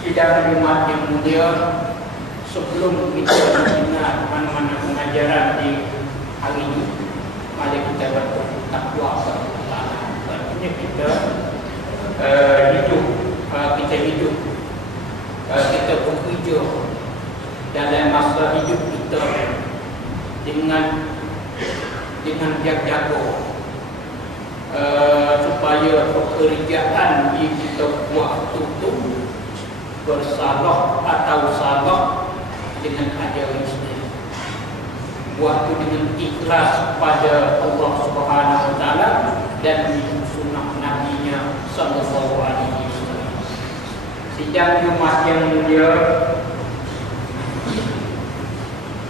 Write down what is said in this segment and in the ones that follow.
Sidang Jumat yang mulia, sebelum kita mendengar mana-mana pengajaran di hari ini, mari kita bertakwa kepada Allah. Artinya kita hidup, kita bekerja dalam masa hidup kita dengan jaga supaya pekerjaan yang kita buat itu bersalah atau salah dengan ajaran Islam. Buat itu dengan ikhlas pada Allah Subhanahu Wa Taala dan sunnah Nabi-Nya Sallallahu Alaihi Wasallam. Sidang Jumat yang mulia,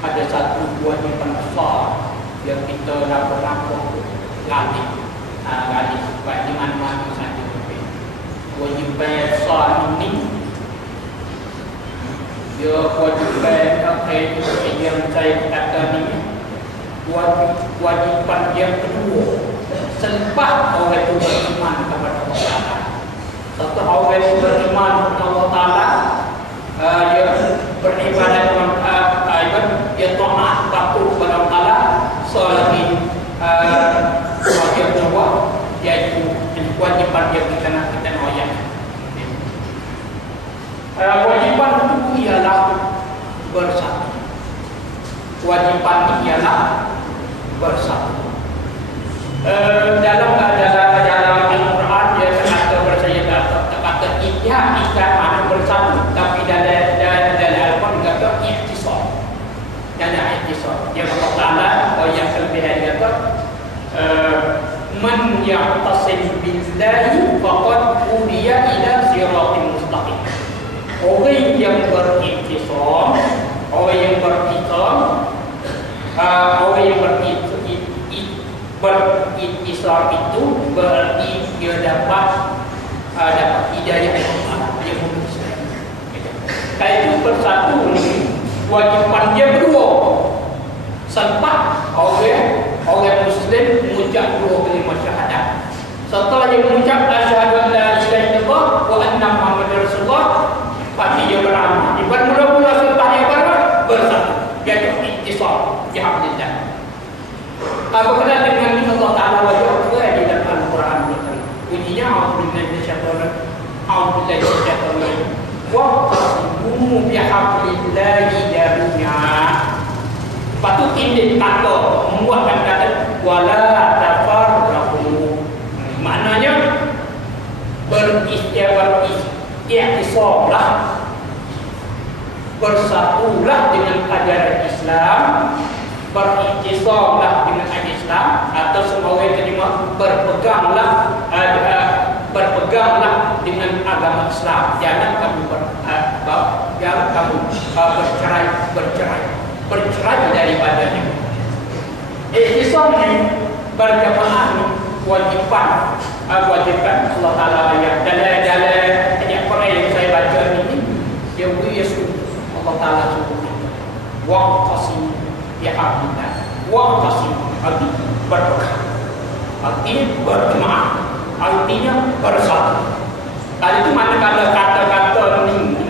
ada satu kewajiban besar yang kita lapor gali baik di mana-mana saja. Kewajiban besar ini dia kewajiban yang saya katakan ini kewajiban yang kedua selepas orang itu beriman kepada Allah Ta'ala. Setelah orang itu beriman kepada Allah Ta'ala, dia beribadat dia taat patuh kepada Allah Ta'ala. Selagi kewajiban kedua iaitu kewajiban yang kita nak noyak. Kewajiban itu ialah bersatu. Kewajiban ialah bersatu. Dalam Al-Quran dia kata ikat mana bersatu, tapi dalam Al-Quran dia kata i'tisam. Dia Allah Ta'ala yang kelebihan dia kata man ya'tasim billahi faqad hudiya ila siratin mustaqim. Orang yang beriktisam, orang yang beriktisam itu berarti dia dapat hidayah Allah, dia berusaha. Kalau itu bersatu, kewajiban dia berdua. Selepas orang Muslim mengucap dua kalimah syahadat. Setelah dia mengucap asyhadu an la ilaha illallah wa anna muhammadar rasulullah, pasti dia beramal. Ibarat mula-mula selepas dia bersatu. Dia iktisam bihamdillah. Apabila dengan Allah Ta'ala wajah di dalam Al-Quran bunyinya a'udzubillahi minasyaitonir wa'tasimu bihablillahi jami'an. Patut ini kata membuatkan kata wala tafarraqu. Maknanya beristighfar bersatulah dengan ajaran Islam, beriktisamlah dengan ajaran Islam, atau semoga terima berpeganglah dengan agama Islam. Jangan kamu bercerai daripadanya. Iktisam ini berjamaah ini kewajiban Allah Taala yang dalam ayat Quran yang saya baca ini, dia Allah Taala suruh waqtasim bihablillah, waqtasim artinya berpegang, artinya berjamaah, artinya bersatu. Tadi itu mana kata-kata ini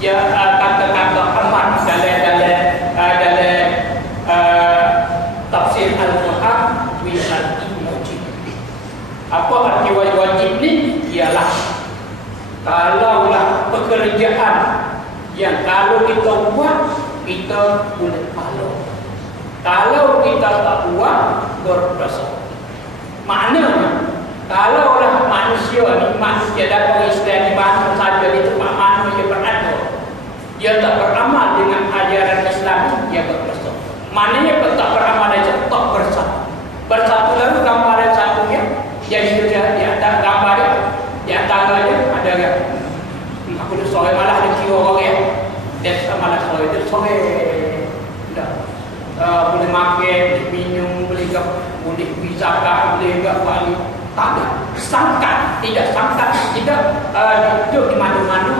ya, kata-kata amat dalam tafsir Al-Quran wisal wajib. Apa arti wajib ni? Ialah kalaulah pekerjaan yang kalau kita buat kita boleh pahala, kalau kita tak buat berdosa. Maknanya kalaulah manusia dalam Islam di mana saja di tempat mana dia berada, dia tak beramal dengan ajaran Islam, dia berdosa. Maknanya tak beramal saja, tak bersatu. Bersatu lalu gambaran satunya, jadi dia ada gambarnya, di antaranya ada yang aku tu sore malah ada kira orang ya, dan malah sore itu sore, boleh makan, boleh minum, boleh wisata, boleh balik. Tak ada sangkat, tidak duduk di mana-mana.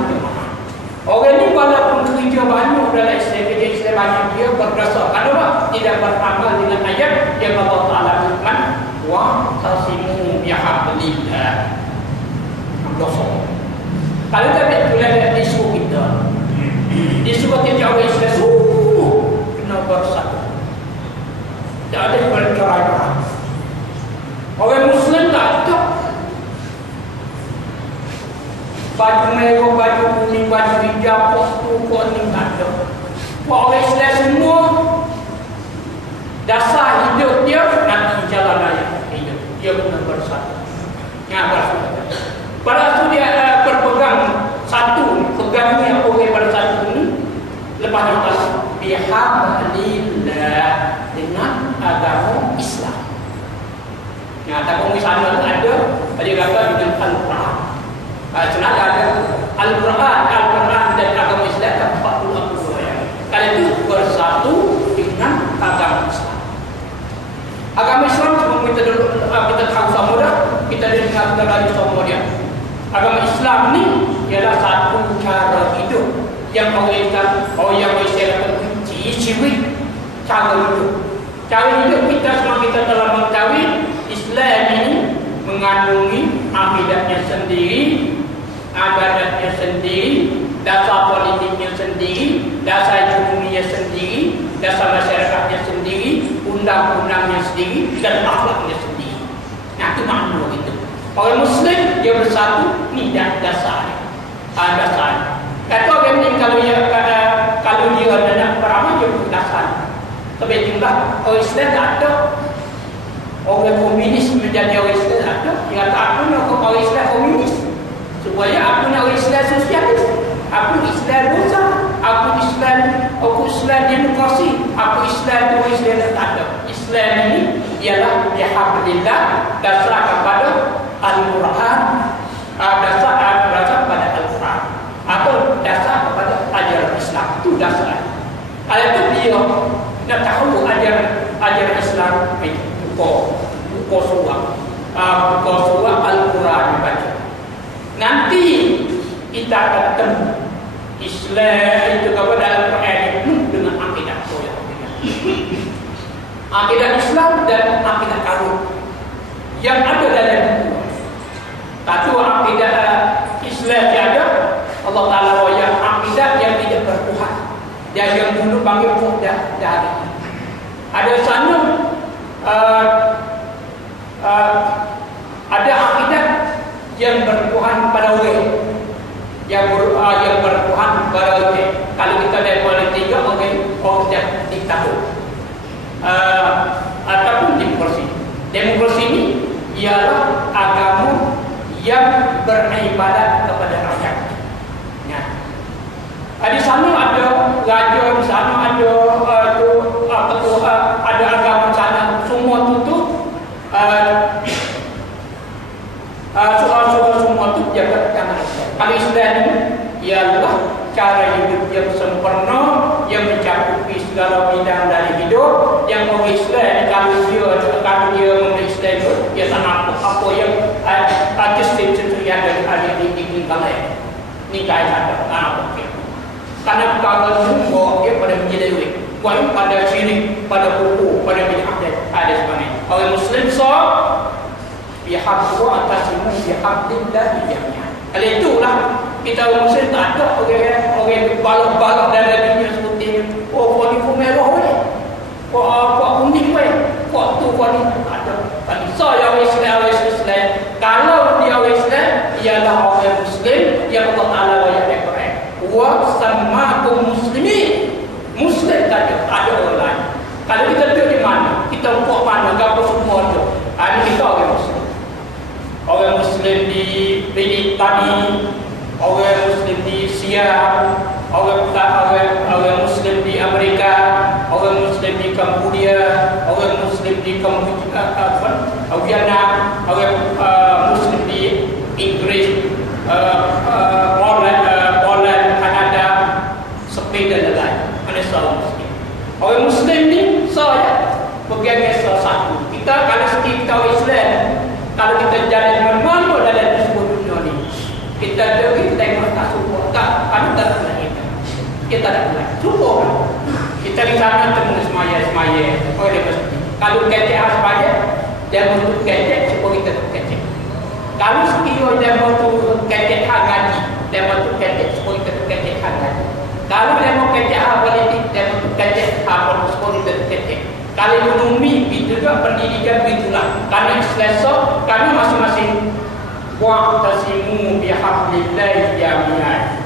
Orang ini walaupun kerja banyak dalam Islam banyak, dia berdasar kenapa? Tidak beramal dengan ayat yang Allah Taala firman wa tasimu bihablillah. Dosa. Kalau tak boleh disuruh kita, disuruh kita orang Islam kena bersatu. Tak ada bercerai-berai. Orang Muslim tak ada baju merah, baju kuning, baju hijau, kos ni tak ada. Orang Islam semua dasar hidup dia nanti jalan raya hidup. Dia kena bersatu. Bersatu. Pada tu dia berpegang satu, pegangnya orang bersatu ni. Lepas itu bihablillah, dengan agama Islam. Tapi misalnya ada kata dengan Al-Quran. Sebenarnya ada Al-Quran dan agama Islam ada 40 ayat. Kalau itu bersatu dengan agama Islam. Agama Islam cuma kita tahu sama dah, kita dengar lagi sama dia. Agama Islam ni ialah satu cara hidup yang orang Islam ciri-ciri cara hidup. Cara hidup kita semua kita telah mengetahui. Islam ini mengandungi akidatnya sendiri, adatnya sendiri, dasar politiknya sendiri, dasar ekonominya sendiri, dasar masyarakatnya sendiri, undang-undangnya sendiri, dan akhlaknya sendiri. Nah, itu makna itu. Orang Muslim dia bersatu ni dasar. Dasar. Kata orang ni kalau dia nak beramal dia berdasar. Tapi jumlah orang Islam tak ada. Orang komunis menjadi orang Islam ada. Dia kata aku nak orang Islam komunis, supaya aku nak orang Islam sosialis, aku Islam dosa, aku Islam demokrasi, aku Islam tak ada. Islam ini ialah bihablillah, dasar kepada Al-Quran, dasar pada Al-Quran, atau dasar kepada ajaran Islam. Itu dasar. Kalau itu dia nak tahu ajaran Islam itu buku surah Al-Quran dibaca. Nanti kita akan ketemu Islam itu kepada Al-Quran itu dengan akidah soya. Akidah Islam dan akidah karun yang ada dalam buku. Satu akidah Islam yang ada Allah Ta'ala yang akidah yang tidak bertuhan, dan yang dulu panggil mudah dari. Ada sana ada akidah yang bertuhan pada orang, yang bertuhan pada orang. Kalau kita lihat politik orang sudah diktator ataupun demokrasi. Demokrasi ini ialah agama yang beribadat kepada rakyat. Di sana ada raja, di sana ada ketua, ada agama sana, semua tu soal-soal semua tu jaga tangan Islam. Kalau Islam ini ialah cara hidup yang sempurna, yang mencakupi segala bidang dari hidup. Yang orang Islam kalau dia mengenai Islam itu, dia tak nampak apa yang artistik sesuatu yang ada di lingkungan lain. Ni kaya ada, apa okay. Karena kalau semua dia pada menjadi bukan pada syirik, pada buku, pada bid'ah ada sebagainya. Orang Muslim bihabbu atasimu bihabdillah jami'an. Kalau itulah kita orang Muslim tak ada orang balak-balak dalam dunia seperti ini. Oh, kau ni merah weh. Kau kuning weh. Kau tu kau ni ada. Tapi saya orang Islam. Kalau dia orang Islam, ialah orang Muslim yang Allah Taala ayat Al-Quran. Wa sammakum muslimin. Muslim tak ada orang lain. Kalau kita duduk di mana, kita buat mana, apa semua tu. Ini kita orang Muslim. Orang Muslim di Britani, orang Muslim di Siam, orang Muslim di Amerika, orang Muslim di Cambodia, orang Muslim di Vietnam, orang Muslim di Inggris, Poland, Kanada, Spain dan lain-lain. Mana sahaja Muslim. Orang Muslim ni saya bagian salah satu. Kita kalau kita Islam, kalau kita jalan mana dalam sebuah dunia ni, kita tengok tak support tak, kan tak pernah kita tak pernah support. Kita di sana temu semaya, oh dia mesti. Kalau kecek semaya, dia bentuk kecek supaya kita kecek. Kalau sekiranya dia bentuk kecek gaji, dia bentuk kecek supaya kita kecek gaji. Kalau dia mau kecek politik, dia bentuk kecek supaya kita kecek. Kalau ekonomi itu juga pendidikan itulah. Karena selesai, kami masing-masing wa'tasimu bihablillahi jami'an.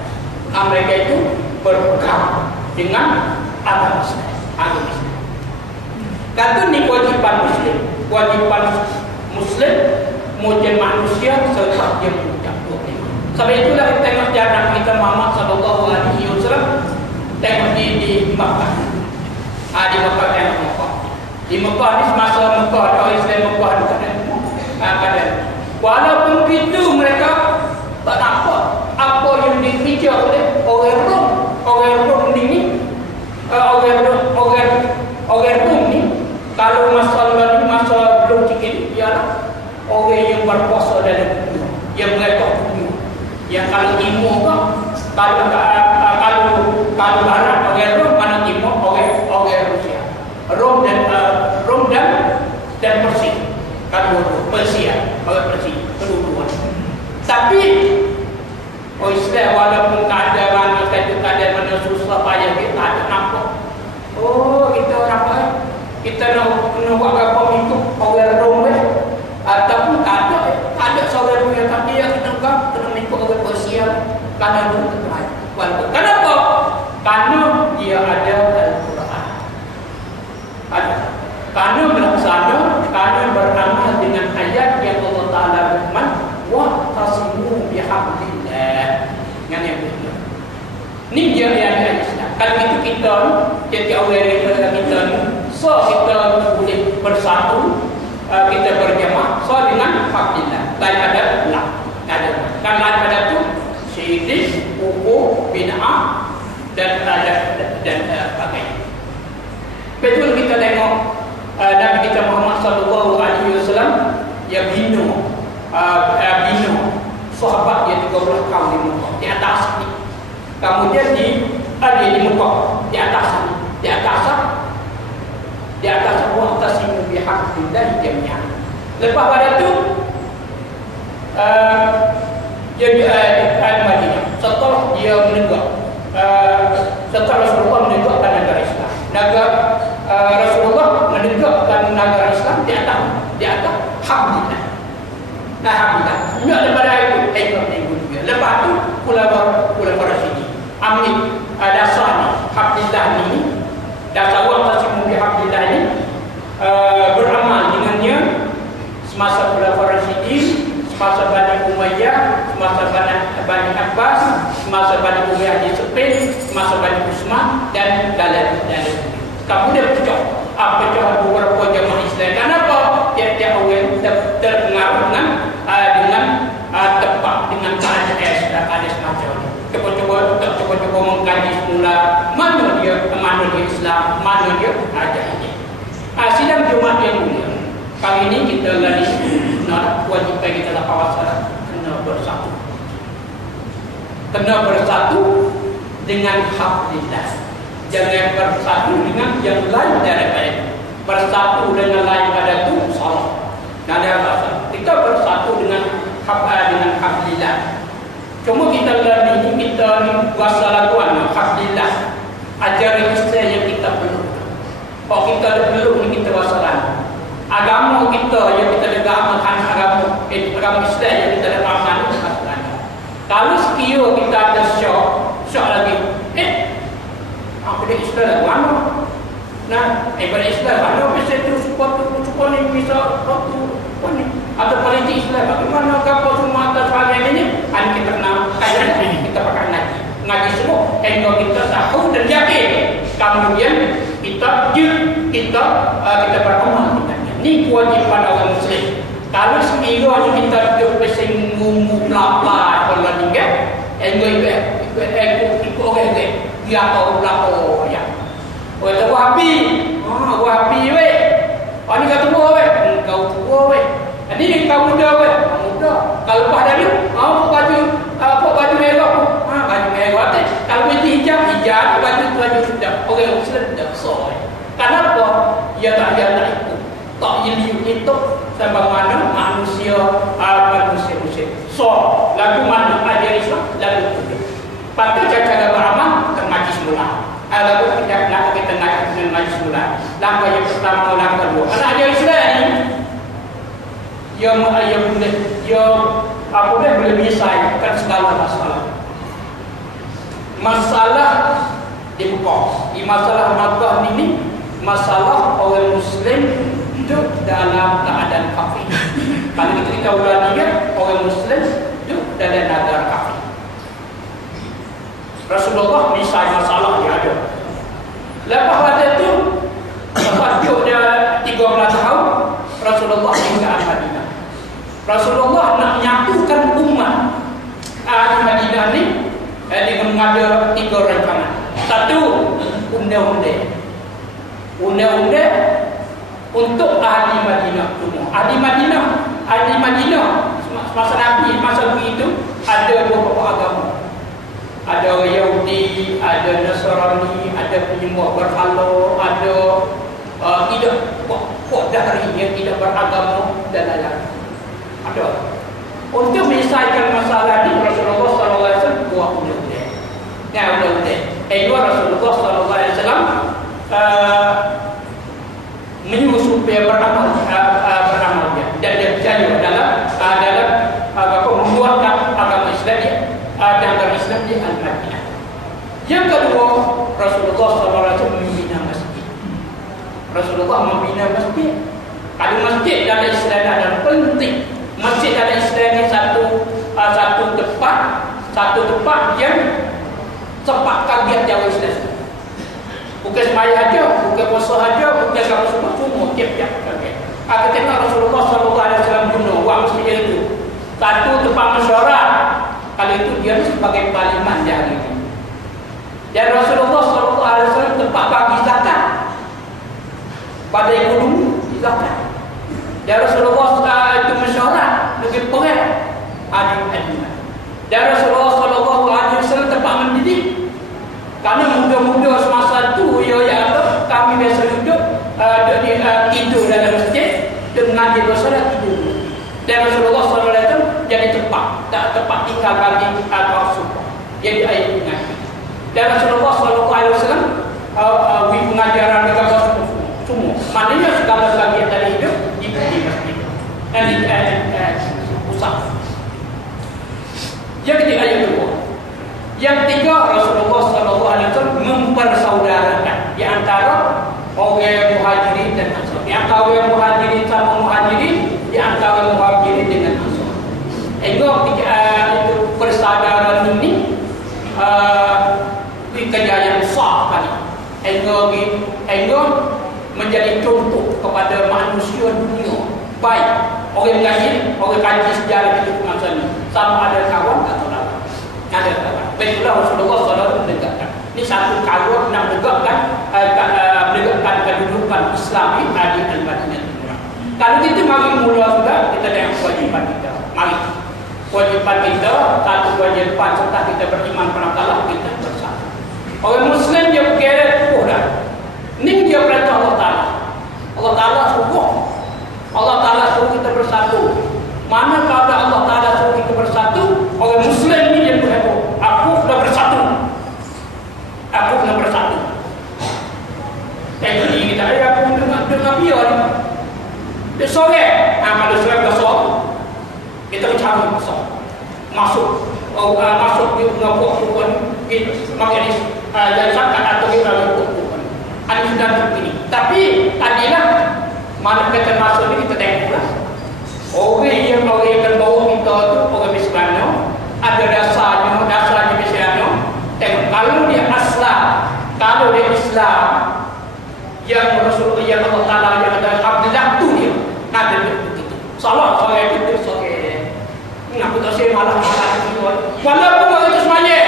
Mereka itu berpegang dengan agama Islam. Kata ni kewajiban Muslim. Kewajiban Muslim menjadi manusia serta dia mengucap doa. Sebab itulah kita tengok jalan kita Muhammad SAW tengok di Makkah. Di Makkah tengok Makkah. Di Mekah ni semasa Mekah, orang Islam Mekah ni kadang. Walaupun begitu mereka tak nampak apa yang dikejar oleh orang Rom ni. Orang Rom ni kalau masa belum sikit ialah orang yang berkuasa dalam dunia, yang mereka dunia. Yang kalau timur ke, kalau barat orang Rom, mana timur orang Rusia. Rom dan Persia. Orang Persia kedua-dua. Tapi Islam walaupun keadaan mana susah payah kita ada nampak. Oh, kita nampak kita nak buat apa itu orang Rom ataupun tak ada seorang Rom yang tak dia kena mengikut orang Persia kerana itu terbaik. Kenapa? Karena dia ada Al-Quran. Karena melaksana, karena beramal dengan ayat yang Allah Ta'ala berfirman, wa'tasimu bihablillah. Yang betul. Ini dia yang Islam. Kalau itu kita tiap-tiap orang kita ni, so kita boleh bersatu, kita berjamaah, so dengan hablillah. Lain ada lah. Kan lain ada tu syirik, hukum, bid'ah dan sebagainya. Betul kita tengok Nabi kita Muhammad sallallahu alaihi wasallam yang bina sahabat dia 13 kaum di Mekah di atas ni. Kemudian di Mekah di atas wa'tasimu bihablillahi jami'an. Lepas pada tu jadi Madinah setelah dia menegak setelah Rasulullah menegakkan negara Islam. Rasulullah menegakkan negara Islam di atas hablillah. Hablillah. Enggak daripada itu juga. Lepas tu Khulafaur Rasyidin ambil dasar ni, hablillah ni, dasar wa'tasimu bihablillah ni, beramal dengannya semasa Khulafaur Rasyidin, semasa Bani Umayyah, semasa Bani Abbas, masa Bani Umayyah di Spain, masa Bani Utsman dan dalam. Kemudian pecah beberapa jamaah Islam. Kenapa? Tiap-tiap orang terpengaruh dengan tempat, dengan keadaan semacam ini. Coba mengkaji semula mana dia Islam, mana dia Jahiliyah. Sidang Jumat yang mulia, kali ini kita lagi kewajiban kita dalam kawasan kena bersatu dengan hablillah. Jangan bersatu dengan yang lain daripada itu. Bersatu dengan lain pada itu salah. Dan ada kita bersatu dengan hablillah. Cuma kita lihat ini kita wassalamualaikum hablillah. Ajaran Islam yang kita perlu. Kalau kita perlu ini kita wassalam. Agama kita yang kita amalkan agama Islam yang kita amalkan wassalam. Kalau sekiranya kita ada syok lagi, apa dia Islam mana? Nah, pada Islam mana bisa tu support ni bisa waktu ni atau politik Islam bagaimana kapal semua atas bagian ini? Kita kena kajian ini kita pakai ngaji semua. Kalau kita tahu dan yakin, kemudian kita beramal dengannya. Ini kewajiban orang Muslim. Kalau sekiranya kita hidup pesing ngumuk lapar kalau tinggal, ikut orang dia tahu lapar ya. Orang wahabi weh. Ini kata tua weh, kau tua weh. Ini kau muda weh, muda. Kalau pada ni, baju merah, baju merah. Kalau hijab, baju sudah. Orang Muslim dah soal. Kenapa? Ia tak ikut. Tak itu sama mana manusia Muslim. So, lagu mana ajar Islam, lagu itu. Patut cara beramal termaji semula. Lagu kita nak kita naik dengan maji semula. Langkah yang pertama, langkah kedua. Anak ajar Islam ni, boleh menyelesaikan segala masalah. Masalah dibuka. Masalah masalah ini, masalah orang Muslim hidup dalam keadaan kafir. Kalau kita ulang ingat, orang Muslim hidup dalam negara kafir. Rasulullah misal masalah dia ada. Lepas pada itu, lepas dia 13 tahun, Rasulullah tinggal di Madinah. Rasulullah nak menyatukan umat di Madinah ni dengan mengada 3 rancangan. Satu, undang-undang untuk ahli Madinah semua. Ahli Madinah masa Nabi, masa begitu ada beberapa agama. Ada Yahudi, ada Nasrani, ada penyembah berhala, ada tidak pokok dari yang tidak beragama dan lain-lain. Ada. Untuk menyelesaikan masalah ini, Rasulullah SAW buat undang-undang. Rasulullah SAW menyuruh supaya beramalnya dan dia berjaya dalam membuatkan agama Islam dan agama Islam di Al-Madinah. Yang kedua, Rasulullah SAW membina masjid. Rasulullah membina masjid. Kalau masjid dalam Islam adalah penting. Masjid dalam Islam ini satu tempat yang tempat kagiat jauh Islam. Bukan semaya aja, bukan puasa aja, bukan apa semua tiap-tiap. Kita tengok Rasulullah SAW guna buat masjid itu. Satu tempat mesyuarat. Kalau itu dia sebagai parlimen dia hari ini. Dan Rasulullah SAW tempat bagi zakat. Pada yang dulu zakat. Dan Rasulullah itu mesyuarat lebih perang adik-adik. Dan Rasulullah SAW tempat mendidik. Karena muda-muda semasa itu kami biasa duduk tidur dalam masjid dengan Rasulullah tidur. Dan Rasulullah SAW jadi tempat tinggal bagi Rasul. Jadi ayat mengaji. Dan Rasulullah SAW pengajaran agama semua. Maknanya segala bagian dari hidup di masjid dan di pusat. Yang ketiga ayat kedua. Yang ketiga, Rasulullah SAW mempersaudarakan di antara orang Muhajirin dan Ansar. Di antara orang Muhajirin sama Muhajirin, di antara Muhajirin dengan Ansar. Itu persaudaraan ini mahasiswa dunia baik, orang mengaji, orang kaji sejarah hidup masa ni, sama ada kawan atau lawan. Ada kawan. Baiklah Rasulullah SAW menegakkan. Ini satu kawan nak menegakkan kedudukan Islami di Al-Madinah. Kalau kita mari mula sudah, kita ada kewajipan kita. Mari. Kewajipan kita, satu kewajipan serta kita beriman pada Allah, kita bersatu. Orang Muslim dia berkira tubuh dah. Ini dia perintah Allah Ta'ala. Allah Ta'ala suruh. Allah Ta'ala suruh kita bersatu. Mana kata Allah Ta'ala suruh kita bersatu, orang Muslim ni dia berkata, aku sudah bersatu. Aku sudah bersatu. Jadi kita aku dengan dia ni. Dia sore. Kalau sore besok, kita mencari masuk di pokok-pokok ini. Makanya jangan sangka atau kita pokok-pokok ini. Ada sudah begini. Tapi tadilah mana kita masuk ni kita tengoklah. Orang yang bawa kita tu orang Islam, ada dasarnya Islam. Tengok kalau dia aslam, kalau dia Islam, yang Rasulullah yang Allah Taala yang ada Alhamdulillah tu dia ada begitu. Salah saya itu sebagai nak kita saya malah walaupun orang semuanya,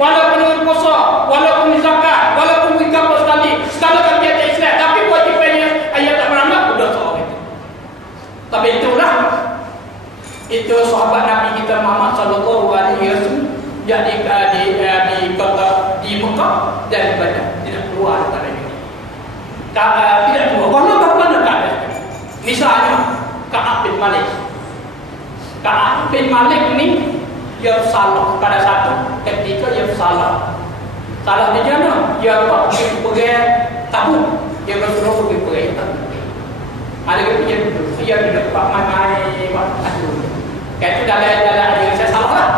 walaupun orang puasa, walaupun zakat, walaupun kita sekali dia tak Islam, tapi kewajipannya ayat tak beranak sudah soal itu. Tapi itulah itu sahabat Nabi kita Muhammad sallallahu alaihi wasallam yang di kota di Mekah dan Madinah tidak keluar dari ini. Tidak keluar. Mana keadaan? Misalnya Ka'ab bin Malik. Ka'ab bin Malik ni dia salah pada satu ketika dia salah. Salah di mana? Dia pergi Tabuk. Dia bersuruh pergi Tabuk. Ada dia tidak dapat manai waktu. Itu dalam yang saya salah lah.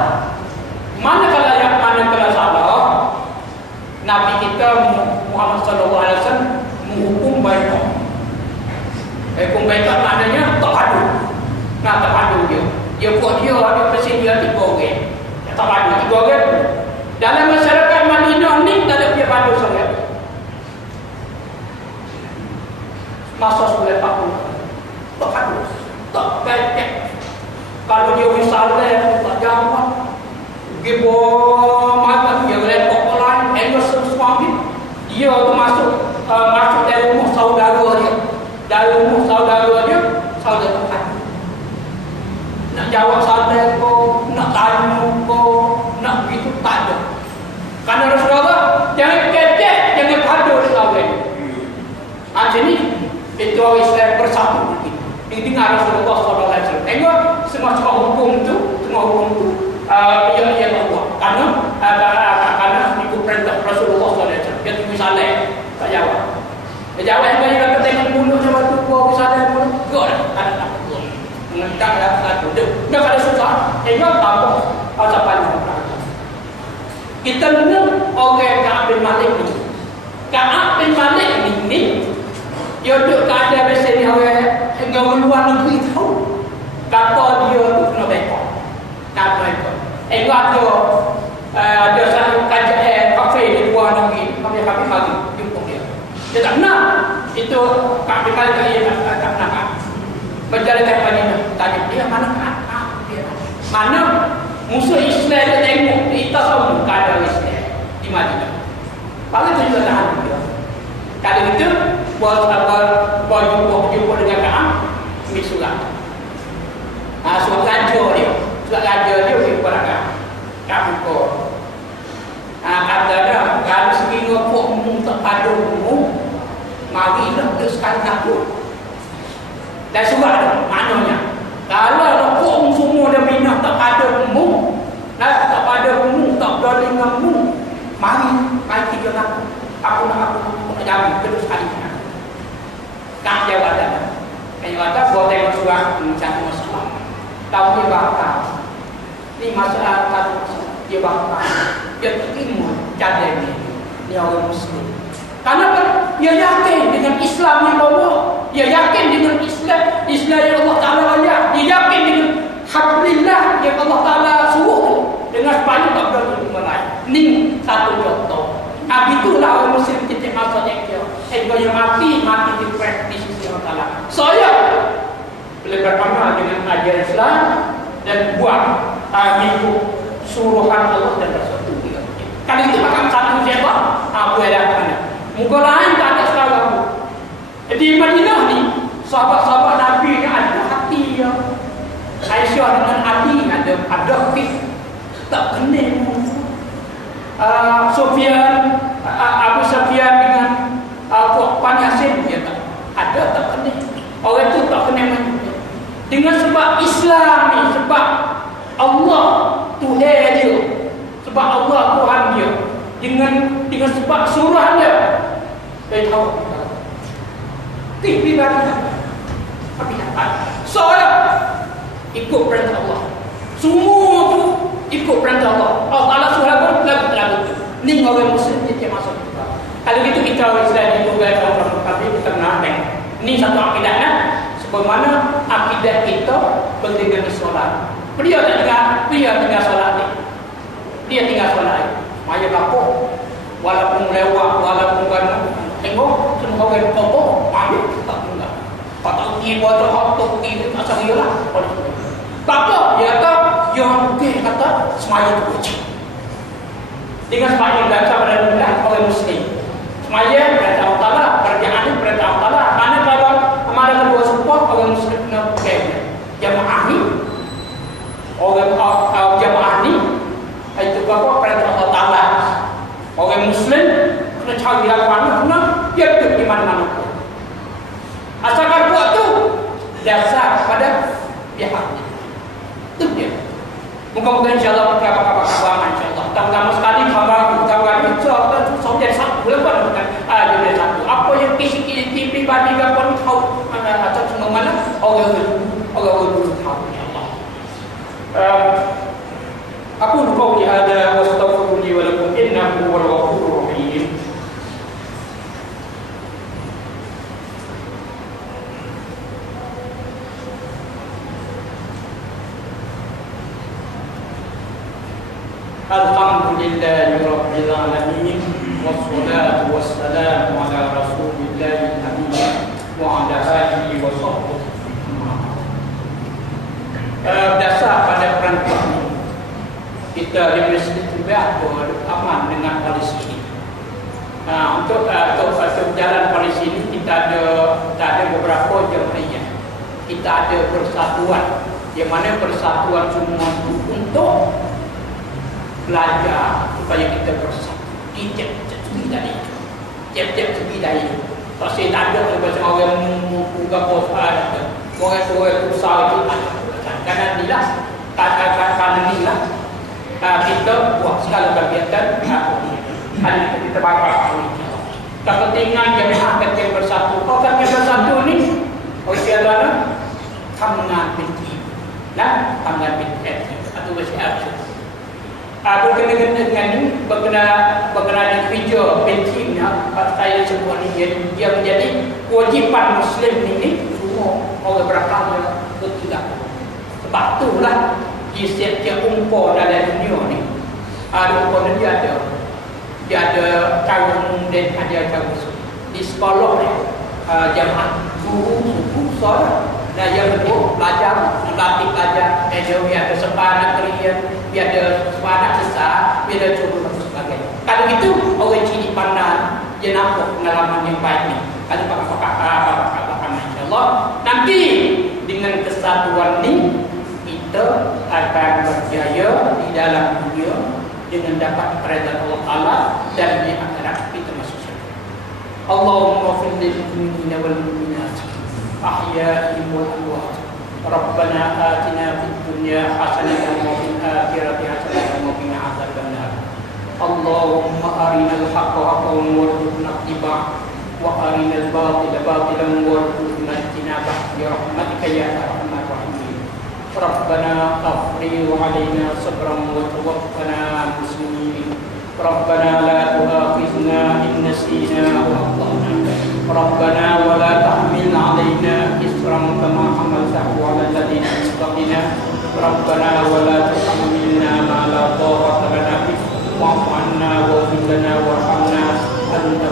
Mana kalau salah, Nabi kita Muhammad sallallahu alaihi wasallam menghukum baikat. Hukum baikat maknanya tak padu. Tak padu dia. Dia buat dia ada presiden 3 orang. Tak padu 3 orang. Dalam masyarakat Madinah ni tak ada dia padu sangat. Masa 40. Tak padu. Tak baik. Kalau dia misalnya tak jawab, dia mata dia repot lain, engkau suami dia tu masuk dari rumah saudara dia, saudara Tuhan. Nak jawab saudara kau, nak tanya kau, nak begitu tak ada. Karena Rasulullah jangan kecek, jangan padu saudara. Jadi itu Islam bersatu. Ini dengar Rasulullah sallallahu alaihi wasallam. Tengok semua hukum tu yang Allah. Karena ikut perintah Rasulullah sallallahu alaihi wasallam. Dia tulis salah, tak jawab. Dia jawab yang kata tengok mulut sama tu buat salah pun. Gol ada apa tu. Mengendang dalam satu. Dia kada susah. Tengok apa ucapan dia. Kita dengar orang Ka'ab bin Malik ni. Ka'ab bin Malik ni dia duduk keadaan biasa ni orang hingga luar negeri tahu kata dia tu kena beka. Tak beka. Ada satu kajian kafe di luar negeri, kami jumpa dia. Dia tak nak. Itu kami kali tak nak. Berjalan dari Madinah, tanya dia mana dia. Mana musuh Islam dia tengok kita semua keadaan Islam di Madinah. Kalau itu juga tahan dia. Kali itu buat jumpa dengan Ka'ab, ambil surat. Surat raja dia pergi kepada Ka'ab buka. Kata dia, kalau sekiranya pokmu tak padu, marilah dia sekali takut. Dan surat dia, maknanya kalau pokmu semua dia minat tak padu, tak padu, tak berdenganmu, mari kita takut. Aku nak jamin terus sekali. Tak jawab dah. Kata buat tengok surat satu masalah. Tahu dia bakal. Ini masalah satu masalah. Dia bakal. Dia terima jadi ni. Dia orang Muslim. Kenapa? Dia yakin dengan Islam yang bawa. Dia yakin dengan Islam yang Allah Taala ayat. Dia yakin dengan Hablillah yang Allah Taala suruh. Dengan banyak tak berguna lain. Ini satu contoh. Itulah orang Muslim titik maksudnya dia. Yang mati di praktis Islam Taala. Saya beramal dengan ajaran Islam dan buat mengikut suruhan Allah dan Rasul. Kalau itu makam satu siapa? Abu Hurairah. Muka lain tak ada sekarang. Di Madinah ni, sahabat-sahabat Nabi ni ada hati ya. Aisyah dengan Ali ada hati. Tak kenal. Sufyan, Abu Sufyan dengan Puan Yasin dia tak ada, tak kenal. Orang tu tak kenal dengan sebab Islam ni, sebab Allah Tuhan dia, sebab Allah Tuhan dia, dengan sebab surah dia, dia tahu pribadi tapi dapat soalnya ikut perintah Allah, semua tu ikut perintah Allah. Allah Ta'ala surah pun lagu ni orang Muslim dia masuk. Kalau gitu kita orang Islam itu gaya orang kafir kita menang. Ini satu akidahnya. Sebagaimana akidah kita penting dengan solat. Dia tinggal solat ni. Dia tinggal solat. Maya kapok. Walaupun lewat, walaupun kan tengok semua orang kokoh, ambil tak enggak. Patut dia buat hotok itu asal dia lah. Apa? Dia kata yang mungkin kata semaya tu wajib. Dengan semaya dan sabar dan orang Muslim. Semaya perintah Allah Ta'ala, kerjaan perintah Allah Ta'ala. Mana kalau mana kedua support orang Muslim kena pakai jamaah ni, orang jamaah ni itu apa perintah Allah Ta'ala. Orang Muslim kena cari lakukan kena dia duduk di mana-mana. Asalkan buat tu dasar pada pihak itu dia. Muka-muka insyaAllah kabar-kabar insyaAllah. Pertama sekali kabar insyaAllah saudara satu lepas bukan jadi satu. Apa yang kisi-kisi pribadi apa ni tahu atau semua mana orang dulu tahu ya Allah. Aku qawli hada wa astaghfirullahi wa lakum innahu huwal ghafurur rahim. Alhamdulillahi rabbil alamin wassalatu wassalamu ala rasulillahil amin wa ala alihi wa sahbihi. Dasar pada perantau ini kita di Masjid Tibet aman dengan polisi ini. Untuk jalan polisi ini kita ada beberapa jamiah. Kita ada persatuan, yang mana persatuan semua untuk belajar supaya kita bersatu di tiap-tiap segi tadi. Tiap-tiap segi tadi. Pasti tak ada macam orang buka posa ada. Orang usaha itu ada. Karena inilah kita buat segala kegiatan hari kita bakal kepentingan jemaah yang bersatu. Orang yang bersatu ni oleh Tangan binti. Nah, tangan binti atau bersih. Berkenaan dengan ini berkenaan dengan kerja pentingnya saya semua ini dia menjadi kewajipan Muslim ini semua orang beragama tidak. Sebab itulah di setiap umpah dalam dunia ni umpah dia ada kaum dan ada kaum di sekolah ni jamaah guru suku solat. Nah yang kedua belajar melatih belajar dia ada sepadan krian dia ada sepadan sesat dia ada cukup dan sebagainya. Kalau itu orang ciri pandang dia nampak pengalaman yang baik ni. Kalau pakar insyaAllah nanti dengan kesatuan ni kita akan berjaya di dalam dunia dengan dapat perintah Allah Ta'ala dan di akhirat kita masuk syurga. Allahumma fil mu'minina wal mu'minat أحياء والأموات ربنا آتنا في الدنيا حسنة وفي الآخرة حسنة وقنا عذاب النار اللهم أرنا الحق حقا وارزقنا اتباعه وأرنا الباطل باطلا وارزقنا اجتنابه برحمتك يا أرحم الراحمين ربنا أفرغ علينا صبرا وتوفنا مسلمين ربنا لا تؤاخذنا إن نسينا وأخطأنا ربنا ولا تحمل علينا إصرا كما حملته على الذين من قبلنا ربنا ولا تحملنا ما لا طاقة لنا به واعف عنا واغفر لنا وارحمنا أنت